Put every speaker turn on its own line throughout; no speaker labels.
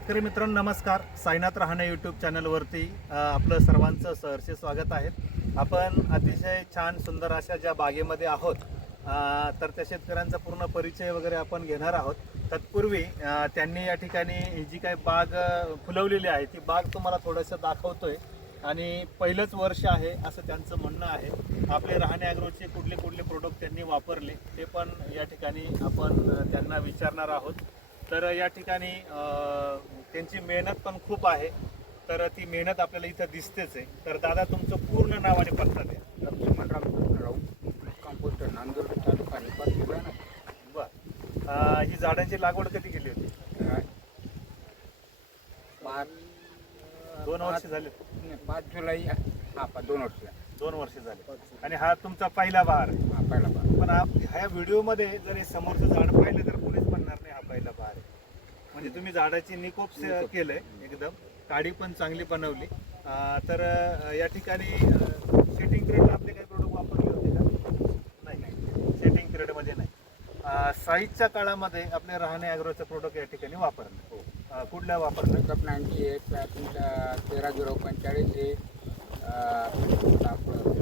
शेतकरी मित्रांनो नमस्कार. साईनाथ राहणे यूट्यूब चॅनलवरती आपलं सर्वांचं सहर्षे स्वागत आहे. आपण अतिशय छान सुंदर अशा ज्या बागेमध्ये आहोत तर त्या शेतकऱ्यांचा पूर्ण परिचय वगैरे आपण घेणार आहोत. तत्पूर्वी त्यांनी या ठिकाणी ही जी काही बाग फुलवलेली आहे ती बाग तुम्हाला थोडंसं दाखवतोय. आणि पहिलंच वर्ष आहे असं त्यांचं म्हणणं आहे. आपले राहणे अॅग्रोचे कुठले कुठले प्रोडक्ट त्यांनी वापरले ते पण या ठिकाणी आपण त्यांना विचारणार आहोत. तर या ठिकाणी त्यांची मेहनत पण खूप आहे. तर ती मेहनत आपल्याला इथं दिसतेच आहे. तर दादा तुमचं पूर्ण नाव आणि पत्ता द्या.
लक्ष्मणराव राव कंपोस्टर नांदूर तालुका निपात
बर. ही झाडांची लागवड कधी केली होती? दोन वर्ष झाले.
पाच जुलै हा दोन वर्ष.
दोन वर्ष झाले. आणि हा तुमचा पहिला बहार आहे.
हा पहिला
पण आप- ह्या व्हिडिओमध्ये जर हे समोरचं झाड पाहिलं तर कोणीच म्हणणार नाही हा पहिला बहार आहे. म्हणजे तुम्ही झाडाची निकोप से-
निकोप.
केलंय एकदम. काडी पण चांगली बनवली. तर या ठिकाणी सेटिंग पिरियडला आपले काही प्रोडक्ट वापरले होते का? नाही. सेटिंग पिरियडमध्ये नाही. साईजच्या काळामध्ये आपले राहणे अॅग्रोचे प्रोडक्ट या ठिकाणी वापरले. अ, कुठल्या वापरलं?
कप नाईन्टी एट तेरा झिरो पंचेचाळीस आहे आपलं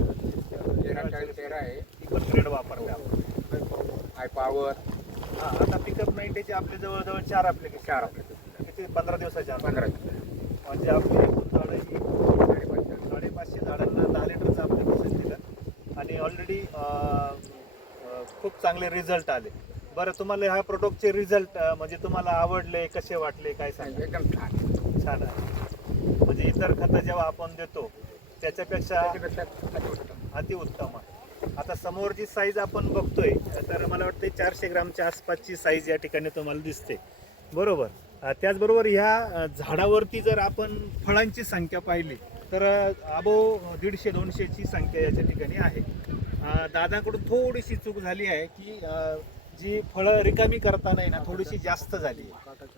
तेरा चाळीस तेरा आहे.
ती पण पिरियड वापरले. आपण
हाय पॉवर
हा आता पिकअप नाईन्टीचे आपले जवळजवळ चार ॲप्लिकेशन
चार आपले
किती? पंधरा दिवसाच्या आत.
पंधरा.
म्हणजे आपली एकूण झाडं ही
साडेपाच
साडेपाचशे झाडांना दहा लिटरचं ॲप्लिकेशन दिलं. आणि ऑलरेडी खूप चांगले रिझल्ट आले. बरं तुम्हाला ह्या प्रोडक्टचे रिझल्ट म्हणजे तुम्हाला आवडले कसे वाटले काय सांगा?
एकदम छान.
छान आहे. म्हणजे इतर खतं जेव्हा आपण देतो त्याच्यापेक्षा
त्याच्यापेक्षा. अतिउत्तम
आहे. आता समोर जी साईज आपण बघतोय तर मला वाटतं चारशे ग्रामच्या आसपासची साईज या ठिकाणी तुम्हाला दिसते. बरोबर. त्याचबरोबर ह्या झाडावरती जर आपण फळांची संख्या पाहिली तर अबो दीडशे दोनशेची संख्या याच्या ठिकाणी आहे. दादाकडून थोडीशी चूक झाली आहे की जी फळं रिकामी करता नाही ना थोडीशी जास्त झाली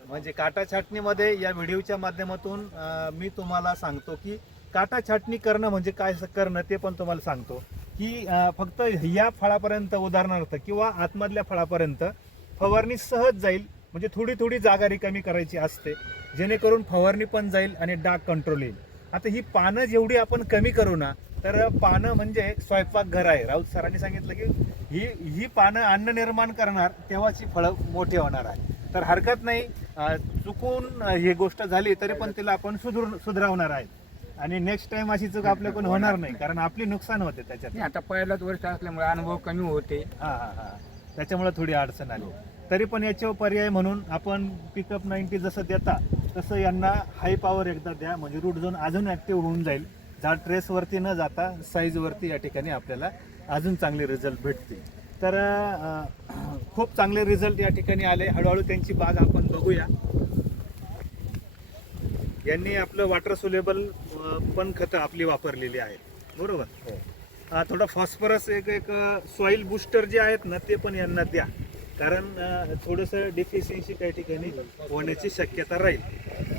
म्हणजे काटा छाटणीमध्ये या व्हिडिओच्या माध्यमातून मी तुम्हाला सांगतो की काटा छाटणी करणं म्हणजे काय करणं ते पण तुम्हाला सांगतो. की फक्त या फळापर्यंत उदाहरणार्थ किंवा आतमधल्या फळापर्यंत फवारणी सहज जाईल म्हणजे थोडी थोडी जागा रिकामी करायची असते जेणेकरून फवारणी पण जाईल आणि डाग कंट्रोल येईल. आता ही पानं जेवढी आपण कमी करू ना तर पानं म्हणजे स्वयंपाकघर आहे. राऊत सरांनी सांगितलं की ही ही पानं अन्न निर्माण करणार तेव्हाची फळं मोठी होणार आहे तर हरकत नाही चुकून ही गोष्ट झाली तरी पण तिला आपण सुधरून सुधारवणार आहे आणि नेक्स्ट टाइम अशी चूक आपल्याकडून होणार नाही. कारण आपली नुकसान होते त्याच्यात.
नाही, आता पहिलाच वर्ष असल्यामुळे अनुभव कमी होते.
हा हा हा. त्याच्यामुळे थोडी अडचण आली. तरी पण याच्यावर पर्याय म्हणून आपण पिकअप नाईन्टी जसं देता तसं यांना हाय पॉवर एकदा द्या म्हणजे रूट झोन अजून ऍक्टिव्ह होऊन जाईल. झाड ट्रेसवरती न जाता साईजवरती या ठिकाणी आपल्याला अजून चांगले रिझल्ट भेटतील. तर अं, खूप चांगले रिझल्ट या ठिकाणी आले. हळूहळू त्यांची बाग आपण बघूया. यांनी आपलं वॉटर सोलेबल पण खतं आपली वापरलेली आहेत. बरोबर? अं, थोडं फॉस्फरस एक एक सॉईल बुस्टर जे आहेत ना ते पण यांना द्या. कारण थोडंसं डिफिशियन्सी काही ठिकाणी होण्याची शक्यता राहील.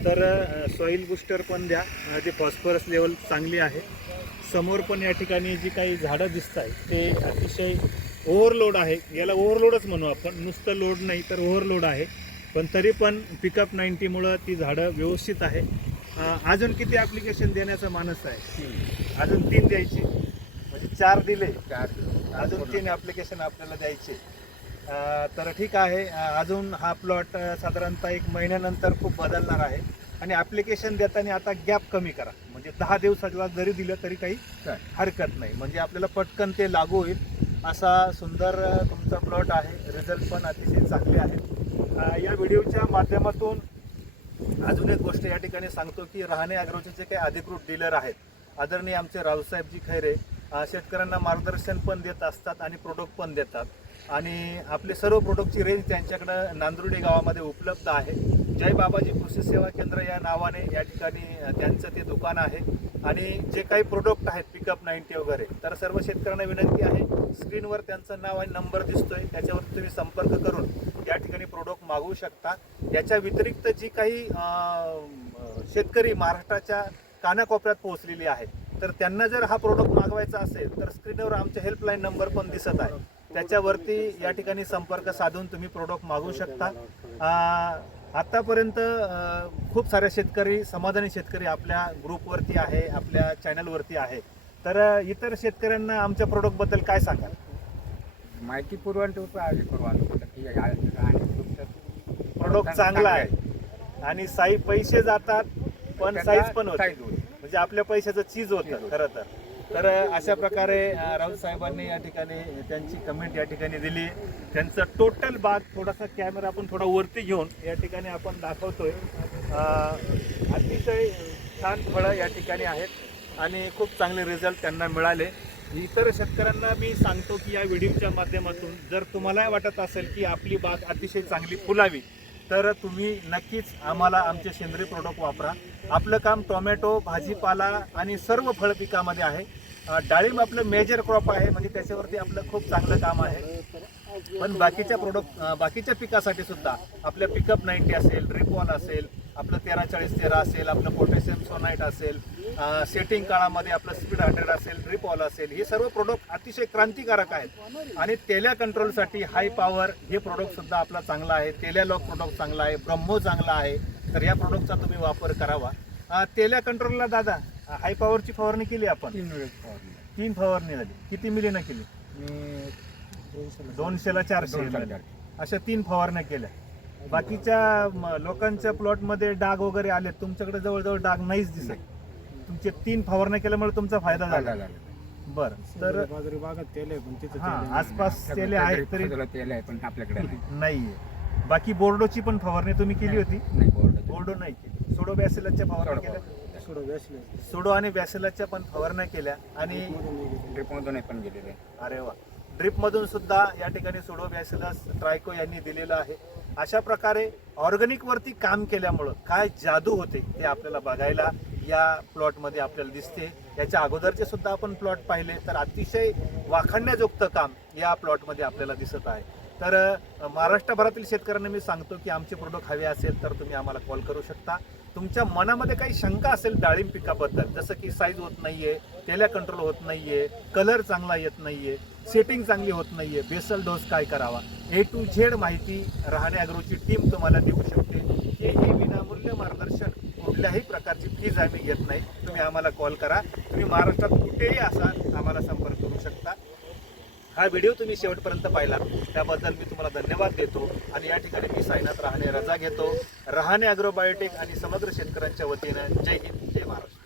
तर सॉईल बुस्टर पण द्या. ते फॉस्फरस लेवल चांगली आहे. समोर पण या ठिकाणी जी काही झाडं दिसत आहेत ते अतिशय ओव्हरलोड आहे. याला ओव्हरलोडच म्हणू आपण. नुसतं लोड नाही तर ओव्हरलोड आहे. पण तरी पण पिकअप नाईन्टीमुळं ती झाडं व्यवस्थित आहे. अजून किती ॲप्लिकेशन देण्याचा मानस आहे? अजून तीन द्यायचे. म्हणजे चार दिले.
चार
अजून तीन ॲप्लिकेशन आपल्याला द्यायचे. तर ठीक आहे. अजून हा प्लॉट साधारणतः एक महिन्यानंतर खूप बदलणार आहे. आणि ॲप्लिकेशन देताना आता गॅप कमी करा. म्हणजे दहा दिवसाला जरी दिलं तरी काही. हरकत नाही. म्हणजे आपल्याला पटकन ते लागू होईल. असा सुंदर तुमचा प्लॉट आहे. रिझल्ट पण अतिशय चांगले आहेत. या व्हिडिओच्या माध्यमातून अजून एक गोष्ट या ठिकाणी सांगतो की राहणे अॅग्रोचे जे काही अधिकृत डीलर आहेत आदरणीय आमचे रावसाहेबजी खैरे शेतकऱ्यांना मार्गदर्शन पण देत असतात आणि प्रोडक्ट पण देतात. आणि आपले सर्व प्रोडक्टची रेंज त्यांच्याकडं नांदुर्डी गावामध्ये उपलब्ध आहे. जय बाबाजी कृषी सेवा केंद्र या नावाने या ठिकाणी त्यांचं ते दुकान आहे. आणि जे काही प्रोडक्ट आहेत पिकअप नाईन्टी वगैरे तर सर्व शेतकऱ्यांना विनंती आहे स्क्रीनवर त्यांचं नाव आणि नंबर दिसतोय त्याच्यावर तुम्ही संपर्क करून या ठिकाणी प्रोडक्ट मागवू शकता याच्या व्यतिरिक्त जी काही शेतकरी महाराष्ट्राच्या कानाकोपऱ्यात पोहोचलेली आहेत तर त्यांना जर हा प्रोडक्ट मागवायचा असेल तर स्क्रीनवर आमच्या हेल्पलाईन नंबर पण दिसत आहे. त्याच्यावरती या ठिकाणी संपर्क साधून तुम्ही प्रोडक्ट मागवू शकता. आत्तापर्यंत आतापर्यंत खूप सारे शेतकरी समाधानी शेतकरी आपल्या ग्रुपवरती आहे आपल्या चॅनलवरती आहे. तर इतर शेतकऱ्यांना आमच्या प्रोडक्टबद्दल काय सांगाल?
माहिती पुरवठा करू पुरवठा
प्रोडक्ट चांगला आहे. आणि साई पैसे जातात पण साईज पण होते. म्हणजे आपल्या पैशाचं चीज होतं. खरं तर. तर अशा प्रकारे राऊत साहेबांनी या ठिकाणी त्यांची कमेंट या ठिकाणी दिली. त्यांचं टोटल बाग थोडासा कॅमेरा आपण थोडा वरती घेऊन या ठिकाणी आपण दाखवतोय. अं, अतिशय छान फळं या ठिकाणी आहेत. आणि खूप चांगले रिझल्ट त्यांना मिळाले. इतर शेतकऱ्यांना मी सांगतो की या व्हिडिओच्या माध्यमातून जर तुम्हाला वाटत असेल की आपली बाग अतिशय चांगली फुलावी तर तुम्ही नक्कीच आम्हाला आमचे सेंद्रिय प्रोडक्ट वापरा. आपलं काम टोमॅटो भाजीपाला आणि सर्व फळ पिकामध्ये आहे. डाळिंब आपलं मेजर क्रॉप आहे म्हणजे त्याच्यावरती आपलं खूप चांगलं काम आहे. पण बाकीच्या प्रोडक्ट बाकीच्या पिकासाठी सुद्धा आपल्या पिकअप नाईन्टी असेल ड्रिपॉल असेल आपलं तेरा चाळीस तेरा असेल आपलं पोटॅशियम सोनाईट असेल सेटिंग काळामध्ये आपलं स्पीड हंड्रेड असेल ड्रिपॉल असेल हे सर्व प्रोडक्ट अतिशय क्रांतिकारक आहेत. आणि तेल्या कंट्रोलसाठी हाय पॉवर हे प्रोडक्ट सुद्धा आपला चांगला आहे. तेल्या लॉक प्रोडक्ट चांगला आहे. ब्रह्मो चांगला आहे. तर या प्रोडक्टचा तुम्ही वापर करावा. तेल्या कंट्रोलला दादा हाय पॉवरची फवारणी केली आपण?
तीन.
तीन फवारणी झाली. किती मिलीनं केली? दोनशेला चारशे. अशा तीन फवारण्या केल्या. बाकीच्या लोकांच्या प्लॉटमध्ये डाग वगैरे आले तुमच्याकडे जवळजवळ डाग नाहीच दिसत तुमचे तीन फवारण्या केल्यामुळे तुमचा फायदा झाला. बरं तर
तेल आहे पण तिथं
हा
तेल आहे.
आसपास तरी
फुलं तेल आहे पण आपल्याकडे नाही.
नाहीये बाकी बोर्डोची पण फवारणी तुम्ही केली होती. बोर्डो नाही केली सोडो बॅसिलाच्या फवारण्या केल्या.
सोडं बसले
सोडो आणि बॅसिलाच्या पण फवारण्या केल्या आणि
ड्रिपमधून पण गेलेले
अरे वा ड्रिप मधून सुद्धा या ठिकाणी सोडो बॅसिलस ट्रायको यांनी दिलेलं आहे अशा प्रकारे ऑर्गॅनिकवरती काम केल्यामुळं काय जादू होते ते आपल्याला बघायला या प्लॉटमध्ये आपल्याला दिसते. याच्या अगोदरचे सुद्धा आपण प्लॉट पाहिले तर अतिशय वाखाणण्याजोगतं काम या प्लॉटमध्ये आपल्याला दिसत आहे. तर महाराष्ट्रभरातील शेतकऱ्यांना मी सांगतो की आमचे प्रोडक्ट हवे असेल तर तुम्ही आम्हाला कॉल करू शकता. तुमच्या मनामध्ये काही शंका असेल डाळिंब पिकाबद्दल जसं की साईज होत नाहीये तेल्या कंट्रोल होत नाहीये कलर चांगला येत नाहीये सेटिंग चांगली होत नाहीये बेसल डोस काय करावा? ए टू झेड माहिती राहणे अग्रोची टीम तुम्हाला देऊ शकते. हे हे विनामूल्य मार्गदर्शन कुठल्याही प्रकारची फीज आम्ही घेत नाही. तुम्ही आम्हाला कॉल करा. तुम्ही महाराष्ट्रात कुठेही असाल आम्हाला संपर्क करू शकता. हा व्हिडिओ तुम्ही शेवटपर्यंत पाहिला. त्याबद्दल मी तुम्हाला धन्यवाद देतो आणि या ठिकाणी मी सायनात राहणे रजा घेतो. रहाणे अॅग्रोबायोटेक आणि समग्र शेतकऱ्यांच्या वतीनं जय हिंद जय महाराष्ट्र.